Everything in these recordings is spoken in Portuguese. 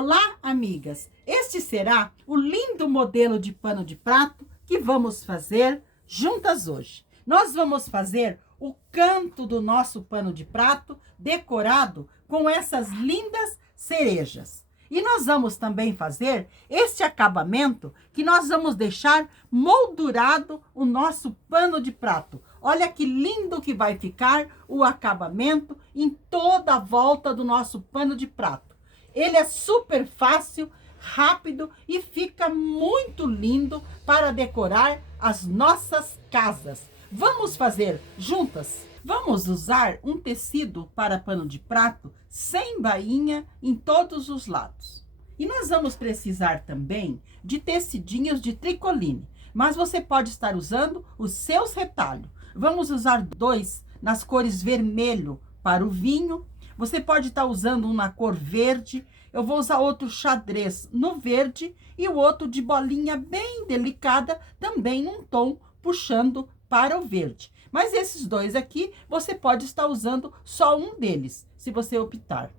Olá, amigas! Este será o lindo modelo de pano de prato que vamos fazer juntas hoje. Nós vamos fazer o canto do nosso pano de prato decorado com essas lindas cerejas. E nós vamos também fazer este acabamento que nós vamos deixar moldurado o nosso pano de prato. Olha que lindo que vai ficar o acabamento em toda a volta do nosso pano de prato. Ele é super fácil, rápido e fica muito lindo para decorar as nossas casas. Vamos fazer juntas? Vamos usar um tecido para pano de prato sem bainha em todos os lados. E nós vamos precisar também de tecidinhos de tricoline, mas você pode estar usando os seus retalhos. Vamos usar 2 nas cores vermelho para o vinho. Você pode estar usando um na cor verde. Eu vou usar outro xadrez no verde e o outro de bolinha bem delicada, também num tom puxando para o verde. Mas esses 2 aqui, você pode estar usando só um deles, se você optar.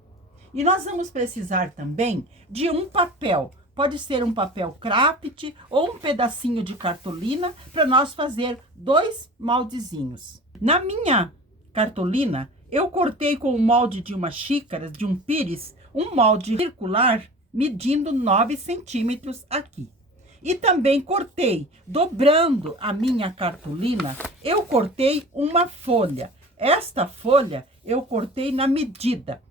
E nós vamos precisar também de um papel. Pode ser um papel craft ou um pedacinho de cartolina para nós fazer 2 moldezinhos. Na minha cartolina, eu cortei com o molde de uma xícara, de um pires, um molde circular medindo 9 centímetros aqui. E também cortei, dobrando a minha cartolina, eu cortei uma folha. Esta folha eu cortei na medida.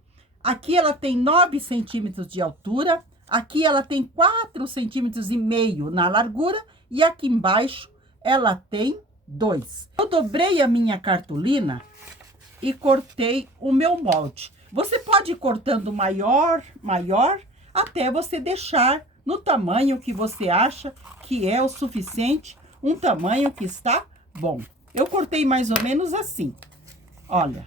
Aqui ela tem 9 centímetros de altura, aqui ela tem 4,5 centímetros na largura e aqui embaixo ela tem 2. Eu dobrei a minha cartolina e cortei o meu molde. Você pode ir cortando maior, até você deixar no tamanho que você acha que é o suficiente, um tamanho que está bom. Eu cortei mais ou menos assim, olha,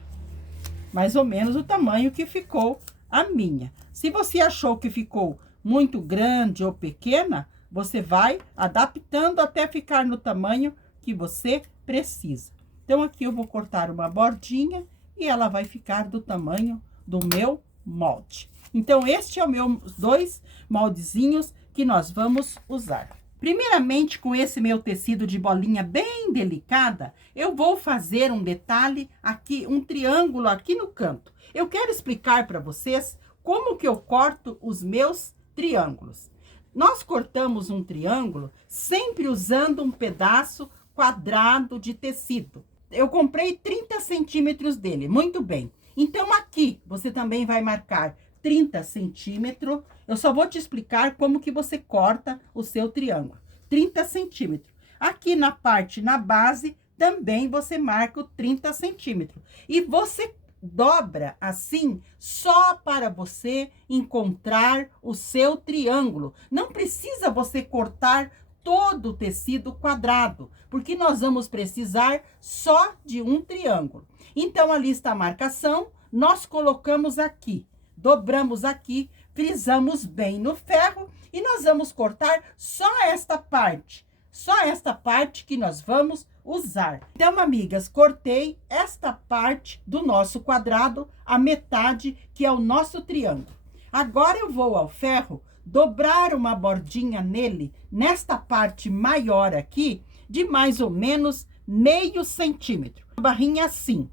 mais ou menos o tamanho que ficou a minha. Se você achou que ficou muito grande ou pequena, você vai adaptando até ficar no tamanho que você precisa. Então, aqui eu vou cortar uma bordinha e ela vai ficar do tamanho do meu molde. Então, este é o meu 2 moldezinhos que nós vamos usar. Primeiramente, com esse meu tecido de bolinha bem delicada, eu vou fazer um detalhe aqui, um triângulo aqui no canto. Eu quero explicar para vocês como que eu corto os meus triângulos. Nós cortamos um triângulo sempre usando um pedaço quadrado de tecido. Eu comprei 30 centímetros dele, muito bem. Então, aqui você também vai marcar 30 centímetros. Eu só vou te explicar como que você corta o seu triângulo. 30 centímetros. Aqui na parte, na base, também você marca o 30 centímetros. E você dobra assim, só para você encontrar o seu triângulo. Não precisa você cortar todo o tecido quadrado, porque nós vamos precisar só de um triângulo. Então, ali está a marcação, nós colocamos aqui, dobramos aqui, frisamos bem no ferro e nós vamos cortar só esta parte que nós vamos usar. Então, amigas, cortei esta parte do nosso quadrado, a metade, que é o nosso triângulo. Agora, eu vou ao ferro dobrar uma bordinha nele, nesta parte maior aqui, de mais ou menos meio centímetro. A barrinha assim,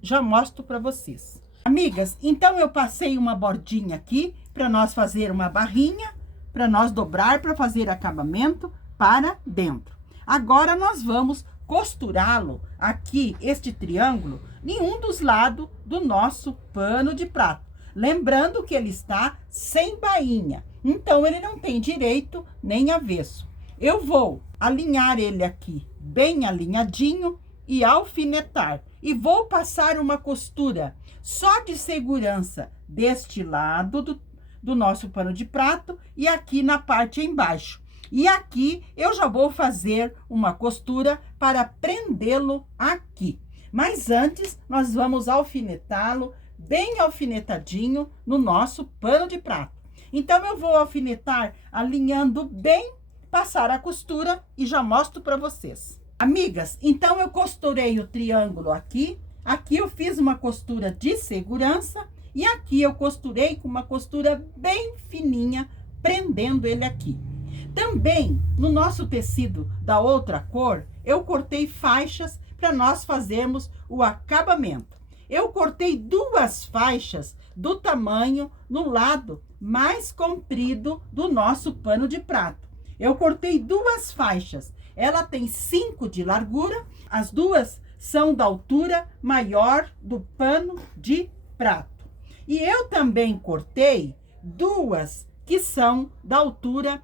já mostro para vocês. Amigas, então eu passei uma bordinha aqui para nós fazer uma barrinha, para nós dobrar, para fazer acabamento para dentro. Agora nós vamos costurá-lo aqui, este triângulo, em um dos lados do nosso pano de prato. Lembrando que ele está sem bainha, então ele não tem direito nem avesso. Eu vou alinhar ele aqui bem alinhadinho e alfinetar. E vou passar uma costura só de segurança deste lado do nosso pano de prato e aqui na parte embaixo. E aqui eu já vou fazer uma costura para prendê-lo aqui. Mas antes, nós vamos alfinetá-lo bem alfinetadinho no nosso pano de prato. Então, eu vou alfinetar alinhando bem, passar a costura e já mostro para vocês. Amigas, então eu costurei o triângulo aqui. Aqui eu fiz uma costura de segurança E aqui eu costurei com uma costura bem fininha, prendendo ele aqui. Também, no nosso tecido da outra cor, eu cortei faixas para nós fazermos o acabamento. Eu cortei 2 faixas do tamanho no lado mais comprido do nosso pano de prato. Eu cortei 2 faixas. Ela tem 5 de largura, as 2 são da altura maior do pano de prato. E eu também cortei 2 que são da altura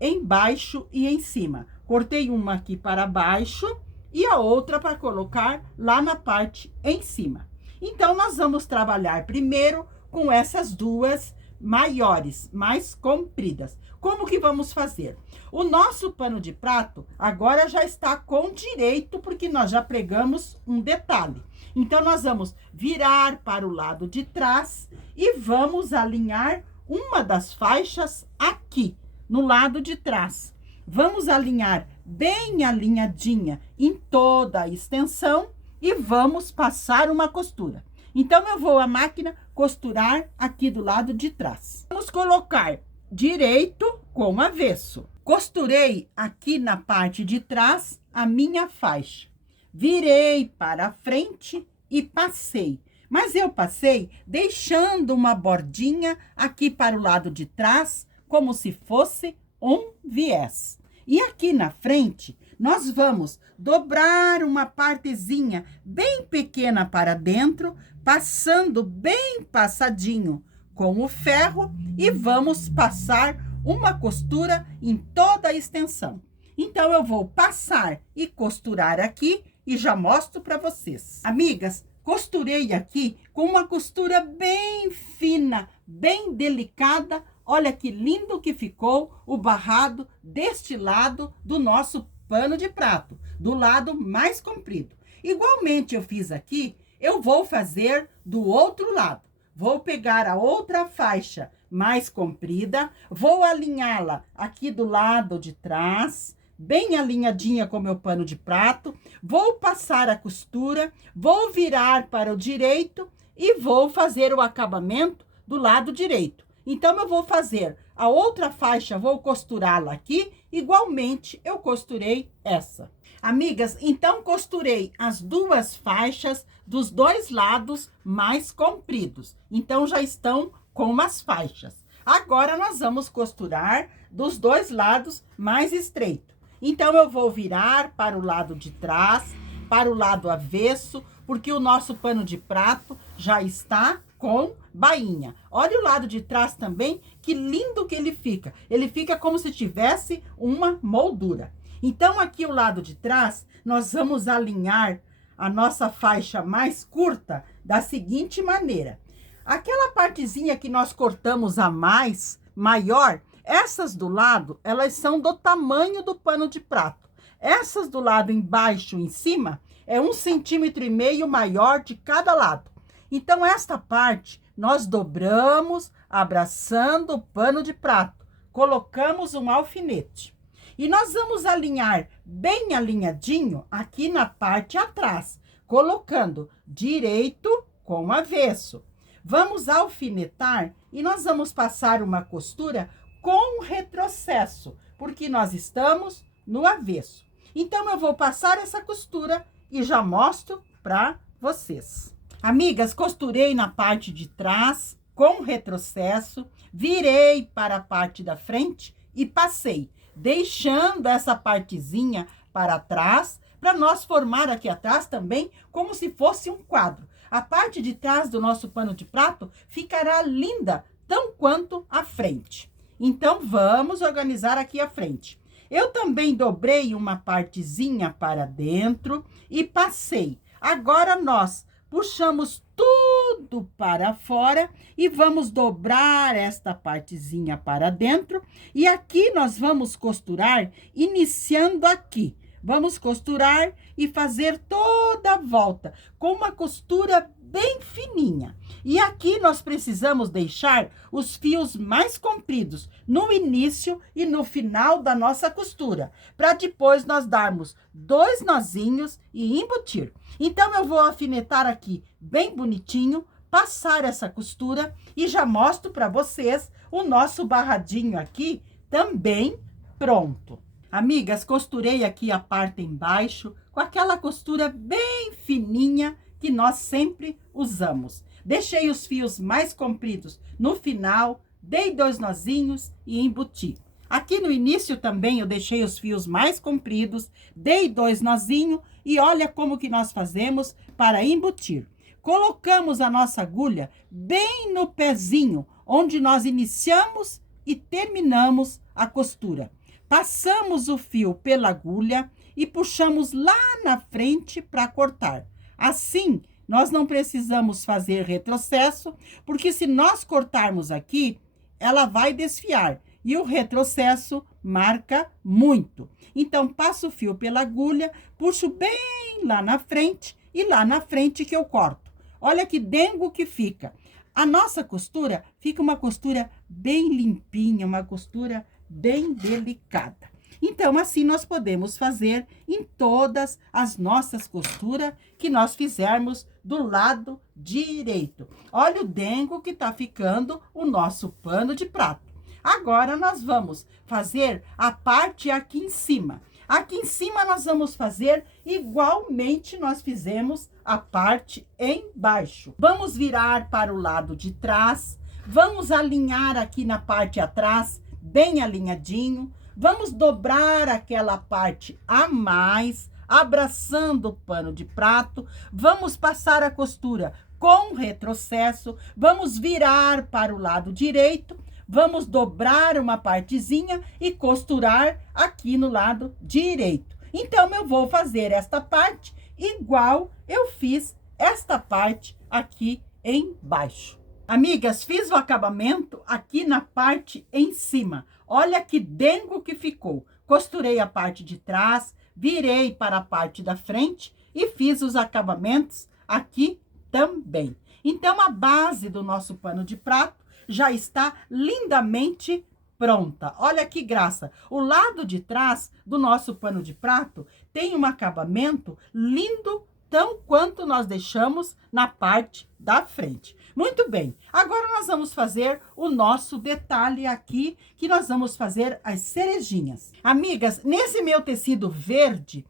embaixo e em cima. Cortei uma aqui para baixo e a outra para colocar lá na parte em cima. Então, nós vamos trabalhar primeiro com essas 2 maiores, mais compridas. Como que vamos fazer? O nosso pano de prato agora já está com direito, porque nós já pregamos um detalhe. Então, nós vamos virar para o lado de trás e vamos alinhar uma das faixas aqui, no lado de trás. Vamos alinhar bem alinhadinha em toda a extensão e vamos passar uma costura. Então, eu vou à máquina costurar aqui do lado de trás. Vamos colocar direito com avesso. Costurei aqui na parte de trás a minha faixa. Virei para frente e passei. Mas eu passei deixando uma bordinha aqui para o lado de trás, como se fosse um viés. E aqui na frente, nós vamos dobrar uma partezinha bem pequena para dentro, passando bem passadinho com o ferro e vamos passar uma costura em toda a extensão. Então, eu vou passar e costurar aqui e já mostro para vocês. Amigas, costurei aqui com uma costura bem fina, bem delicada. Olha que lindo que ficou o barrado deste lado do nosso pano de prato, do lado mais comprido. Igualmente eu fiz aqui, eu vou fazer do outro lado. Vou pegar a outra faixa mais comprida, vou alinhá-la aqui do lado de trás, bem alinhadinha com o meu pano de prato, vou passar a costura, vou virar para o direito e vou fazer o acabamento do lado direito. Então, eu vou fazer a outra faixa, vou costurá-la aqui, igualmente eu costurei essa. Amigas, então costurei as 2 faixas dos 2 lados mais compridos. Então, já estão com as faixas. Agora, nós vamos costurar dos 2 lados mais estreito. Então, eu vou virar para o lado de trás, para o lado avesso, porque o nosso pano de prato já está com bainha. Olha o lado de trás também, que lindo que ele fica. Ele fica como se tivesse uma moldura. Então, aqui o lado de trás, nós vamos alinhar a nossa faixa mais curta da seguinte maneira. Aquela partezinha que nós cortamos a mais, maior, essas do lado, elas são do tamanho do pano de prato. Essas do lado embaixo e em cima, é 1,5 centímetro maior de cada lado. Então, esta parte, nós dobramos, abraçando o pano de prato. Colocamos um alfinete. E nós vamos alinhar bem alinhadinho aqui na parte atrás, colocando direito com avesso. Vamos alfinetar e nós vamos passar uma costura com retrocesso, porque nós estamos no avesso. Então, eu vou passar essa costura e já mostro para vocês. Amigas, costurei na parte de trás com retrocesso, virei para a parte da frente e passei, deixando essa partezinha para trás, para nós formar aqui atrás também como se fosse um quadro. A parte de trás do nosso pano de prato ficará linda, tão quanto a frente. Então, vamos organizar aqui a frente. Eu também dobrei uma partezinha para dentro e passei. Agora, nós puxamos tudo para fora e vamos dobrar esta partezinha para dentro. E aqui nós vamos costurar, iniciando aqui. Vamos costurar e fazer toda a volta com uma costura bem fininha. E aqui nós precisamos deixar os fios mais compridos no início e no final da nossa costura, para depois nós darmos 2 nozinhos e embutir. Então, eu vou alfinetar aqui bem bonitinho passar essa costura e já mostro para vocês o nosso barradinho aqui também pronto. Amigas, costurei aqui a parte embaixo com aquela costura bem fininha que nós sempre usamos. Deixei os fios mais compridos no final, dei 2 nozinhos e embuti. Aqui no início também eu deixei os fios mais compridos, dei 2 nozinhos e olha como que nós fazemos para embutir. Colocamos a nossa agulha bem no pezinho, onde nós iniciamos e terminamos a costura. Passamos o fio pela agulha e puxamos lá na frente para cortar. Assim, nós não precisamos fazer retrocesso, porque se nós cortarmos aqui, ela vai desfiar e o retrocesso marca muito. Então, passo o fio pela agulha, puxo bem lá na frente e lá na frente que eu corto. Olha que dengo que fica. A nossa costura fica uma costura bem limpinha, uma costura bem delicada. Então, assim nós podemos fazer em todas as nossas costuras que nós fizermos do lado direito. Olha o dengo que tá ficando o nosso pano de prato. Agora, nós vamos fazer a parte aqui em cima. Aqui em cima, nós vamos fazer igualmente nós fizemos a parte embaixo. Vamos virar para o lado de trás. Vamos alinhar aqui na parte atrás, bem alinhadinho. Vamos dobrar aquela parte a mais, abraçando o pano de prato. Vamos passar a costura com retrocesso. Vamos virar para o lado direito. Vamos dobrar uma partezinha e costurar aqui no lado direito. Então, eu vou fazer esta parte igual eu fiz esta parte aqui embaixo. Amigas, fiz o acabamento aqui na parte em cima. Olha que dengo que ficou. Costurei a parte de trás, virei para a parte da frente e fiz os acabamentos aqui também. Então, a base do nosso pano de prato já está lindamente pronta. Olha que graça. O lado de trás do nosso pano de prato tem um acabamento lindo, tão quanto nós deixamos na parte da frente. Muito bem. Agora nós vamos fazer o nosso detalhe aqui, que nós vamos fazer as cerejinhas. Amigas, nesse meu tecido verde,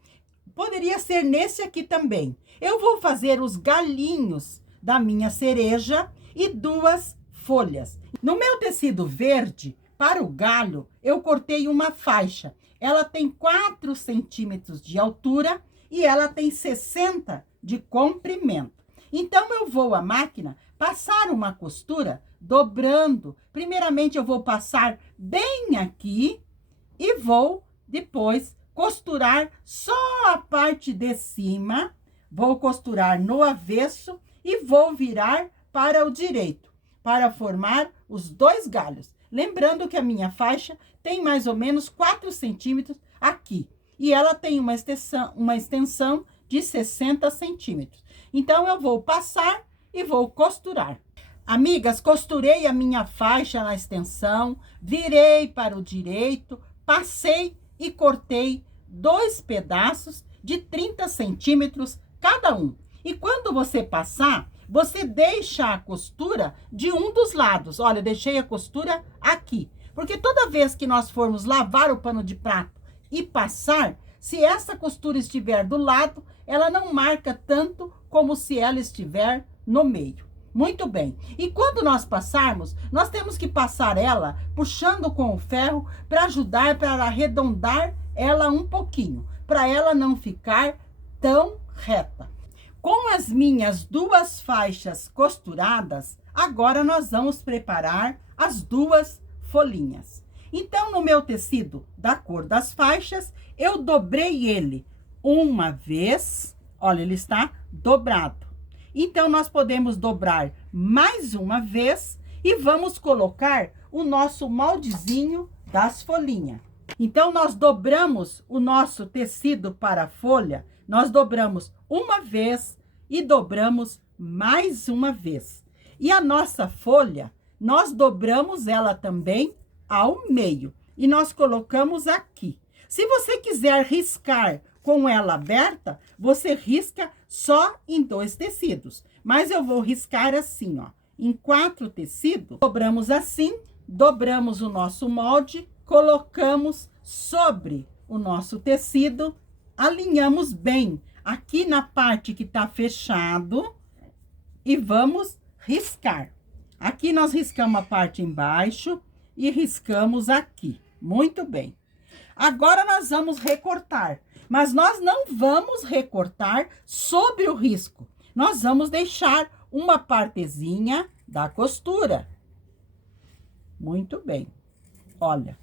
poderia ser nesse aqui também. Eu vou fazer os galinhos da minha cereja e 2 folhas. No meu tecido verde, para o galho, eu cortei uma faixa. Ela tem 4 centímetros de altura e ela tem 60 de comprimento. Então, eu vou à máquina passar uma costura dobrando. Primeiramente, eu vou passar bem aqui e vou depois costurar só a parte de cima. Vou costurar no avesso e vou virar para o direito, para formar os 2 galhos. Lembrando que a minha faixa tem mais ou menos 4 centímetros aqui. E ela tem uma extensão de 60 centímetros. Então, eu vou passar e vou costurar. Amigas, costurei a minha faixa na extensão, virei para o direito, passei e cortei 2 pedaços de 30 centímetros cada um. E quando você passar, você deixa a costura de um dos lados. Olha, eu deixei a costura aqui. Porque toda vez que nós formos lavar o pano de prato e passar, se essa costura estiver do lado, ela não marca tanto como se ela estiver no meio. Muito bem. E quando nós passarmos, nós temos que passar ela puxando com o ferro para ajudar, para arredondar ela um pouquinho, para ela não ficar tão reta. Com as minhas 2 faixas costuradas, agora nós vamos preparar as 2 folhinhas. Então, no meu tecido da cor das faixas, eu dobrei ele uma vez. Olha, ele está dobrado. Então, nós podemos dobrar mais uma vez e vamos colocar o nosso moldezinho das folhinhas. Então, nós dobramos o nosso tecido para a folha, nós dobramos uma vez e dobramos mais uma vez. E a nossa folha, nós dobramos ela também ao meio e nós colocamos aqui. Se você quiser riscar com ela aberta, você risca só em 2 tecidos. mas eu vou riscar assim, ó, em 4 tecidos. Dobramos assim, dobramos o nosso molde, colocamos sobre o nosso tecido, alinhamos bem aqui na parte que tá fechado e vamos riscar. Aqui nós riscamos a parte embaixo e riscamos aqui. Muito bem. Agora nós vamos recortar, mas nós não vamos recortar sobre o risco. Nós vamos deixar uma partezinha da costura. Muito bem. Olha,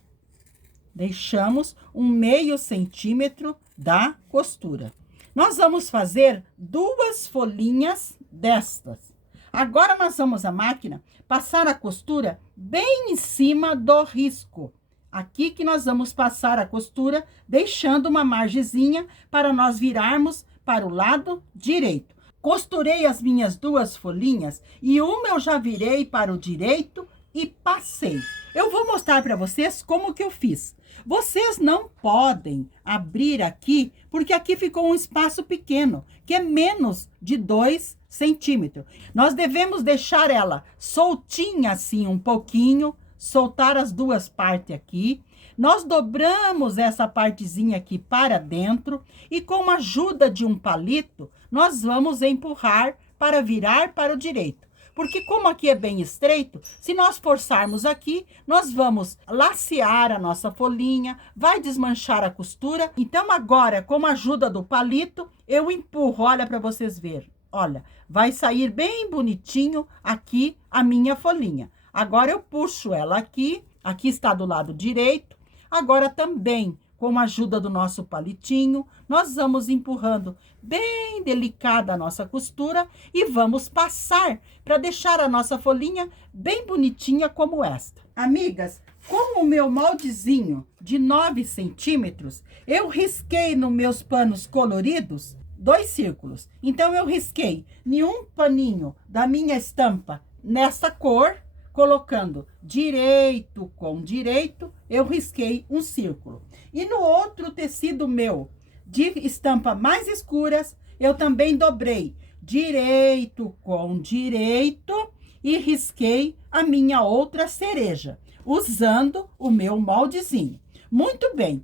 deixamos um meio centímetro da costura. Nós vamos fazer 2 folhinhas destas. Agora nós vamos à máquina passar a costura bem em cima do risco. Aqui que nós vamos passar a costura, deixando uma margenzinha para nós virarmos para o lado direito. Costurei as minhas 2 folhinhas e uma eu já virei para o direito e passei. Eu vou mostrar para vocês como que eu fiz. Vocês não podem abrir aqui, porque aqui ficou um espaço pequeno, que é menos de 2 centímetros. Nós devemos deixar ela soltinha assim um pouquinho, soltar as 2 partes aqui. Nós dobramos essa partezinha aqui para dentro e com a ajuda de um palito, nós vamos empurrar para virar para o direito. Porque como aqui é bem estreito, se nós forçarmos aqui, nós vamos lacear a nossa folhinha, vai desmanchar a costura. Então agora, com a ajuda do palito, eu empurro, olha para vocês verem. Olha, vai sair bem bonitinho aqui a minha folhinha. Agora eu puxo ela aqui, aqui está do lado direito. Agora também, com a ajuda do nosso palitinho, nós vamos empurrando bem delicada a nossa costura e vamos passar para deixar a nossa folhinha bem bonitinha como esta. Amigas, com o meu moldezinho de 9 centímetros, eu risquei nos meus panos coloridos 2 círculos. Então, eu risquei em um paninho da minha estampa nessa cor, colocando direito com direito, eu risquei um círculo. E no outro tecido meu, de estampa mais escuras, eu também dobrei direito com direito e risquei a minha outra cereja, usando o meu moldezinho. Muito bem,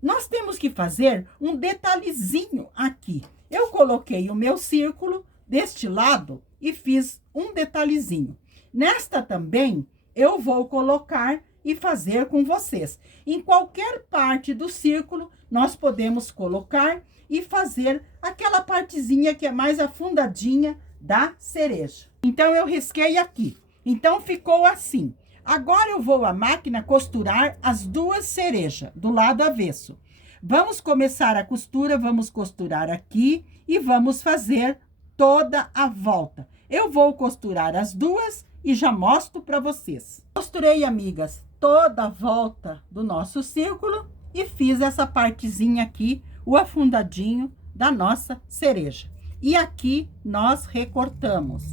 nós temos que fazer um detalhezinho aqui. Eu coloquei o meu círculo deste lado e fiz um detalhezinho. Nesta também, eu vou colocar e fazer com vocês. Em qualquer parte do círculo, nós podemos colocar e fazer aquela partezinha que é mais afundadinha da cereja. Então, eu risquei aqui. Então, ficou assim. Agora, eu vou à máquina costurar as 2 cerejas do lado avesso. Vamos começar a costura, vamos costurar aqui e vamos fazer toda a volta. Eu vou costurar as 2 e já mostro para vocês. Costurei, amigas, toda a volta do nosso círculo e fiz essa partezinha aqui, o afundadinho da nossa cereja. E aqui nós recortamos.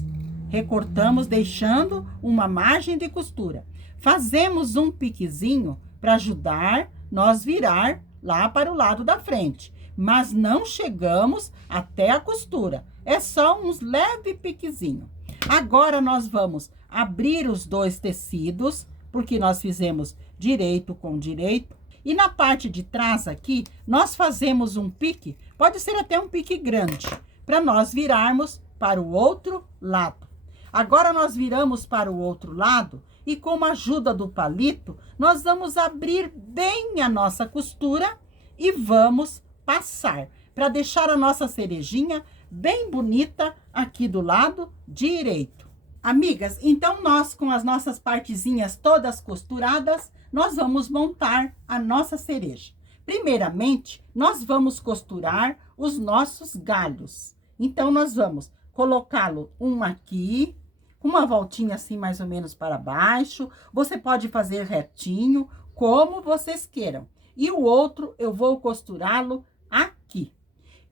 Recortamos deixando uma margem de costura. Fazemos um piquezinho para ajudar nós virar lá para o lado da frente. Mas não chegamos até a costura. É só uns leve piquezinho. Agora, nós vamos abrir os 2 tecidos, porque nós fizemos direito com direito. E na parte de trás aqui, nós fazemos um pique, pode ser até um pique grande, para nós virarmos para o outro lado. Agora, nós viramos para o outro lado e com a ajuda do palito, nós vamos abrir bem a nossa costura e vamos passar, para deixar a nossa cerejinha bem bonita aqui do lado direito. Amigas, então nós com as nossas partezinhas todas costuradas, nós vamos montar a nossa cereja. Primeiramente, nós vamos costurar os nossos galhos. Então, nós vamos colocá-lo um aqui, com uma voltinha assim mais ou menos para baixo. Você pode fazer retinho, como vocês queiram. E o outro, eu vou costurá-lo aqui.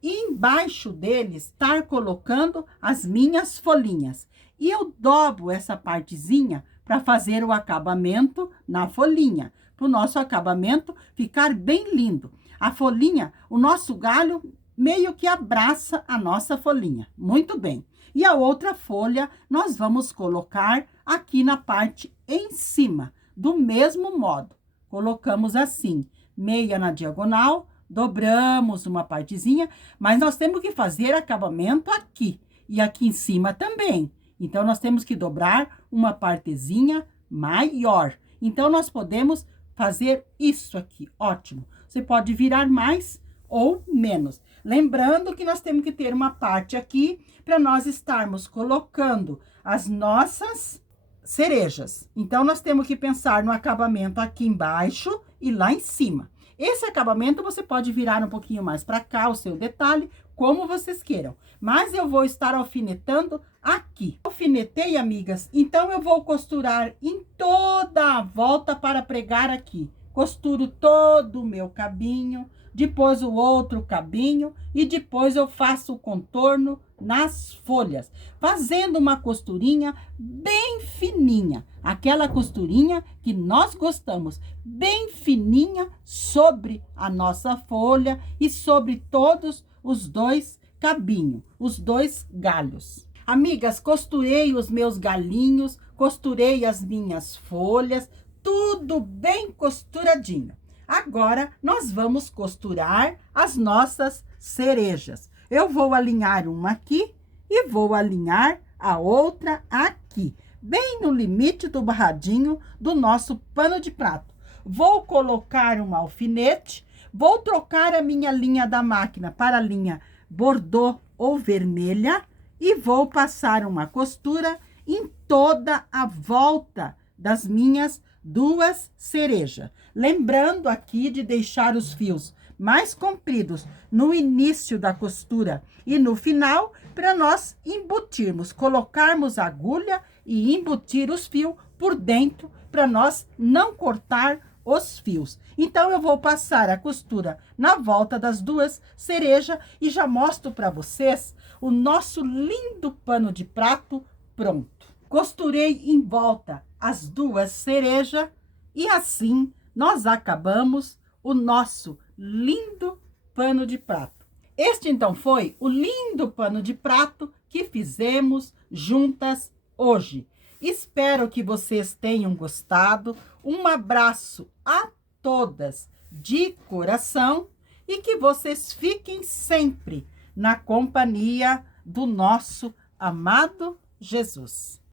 E embaixo deles, estar colocando as minhas folhinhas. E eu dobro essa partezinha para fazer o acabamento na folhinha. Para o nosso acabamento ficar bem lindo. A folhinha, o nosso galho meio que abraça a nossa folhinha. Muito bem. E a outra folha nós vamos colocar aqui na parte em cima, do mesmo modo. Colocamos assim, meia na diagonal, dobramos uma partezinha, mas nós temos que fazer acabamento aqui e aqui em cima também. Então, nós temos que dobrar uma partezinha maior. Então, nós podemos fazer isso aqui, ótimo. Você pode virar mais ou menos. Lembrando que nós temos que ter uma parte aqui para nós estarmos colocando as nossas cerejas. Então, nós temos que pensar no acabamento aqui embaixo e lá em cima. Esse acabamento você pode virar um pouquinho mais para cá, o seu detalhe, como vocês queiram. Mas eu vou estar alfinetando aqui. Alfinetei, amigas, então eu vou costurar em toda a volta para pregar aqui. Costuro todo o meu cabinho, depois o outro cabinho e depois eu faço o contorno nas folhas, fazendo uma costurinha bem fininha, aquela costurinha que nós gostamos, bem fininha sobre a nossa folha e sobre todos os dois cabinhos, os dois galhos. Amigas, costurei os meus galinhos, costurei as minhas folhas, tudo bem costuradinho. Agora, nós vamos costurar as nossas cerejas. Eu vou alinhar uma aqui e vou alinhar a outra aqui, bem no limite do barradinho do nosso pano de prato. Vou colocar um alfinete, vou trocar a minha linha da máquina para a linha bordô ou vermelha e vou passar uma costura em toda a volta das minhas duas cerejas. Lembrando aqui de deixar os fios mais compridos no início da costura e no final, para nós embutirmos, colocarmos a agulha e embutir os fios por dentro, para nós não cortar os fios. Então, eu vou passar a costura na volta das duas cerejas e já mostro para vocês o nosso lindo pano de prato pronto. Costurei em volta as duas cerejas e assim nós acabamos o nosso lindo pano de prato. Este então foi o lindo pano de prato que fizemos juntas hoje. Espero que vocês tenham gostado. Um abraço a todas de coração e que vocês fiquem sempre na companhia do nosso amado Jesus.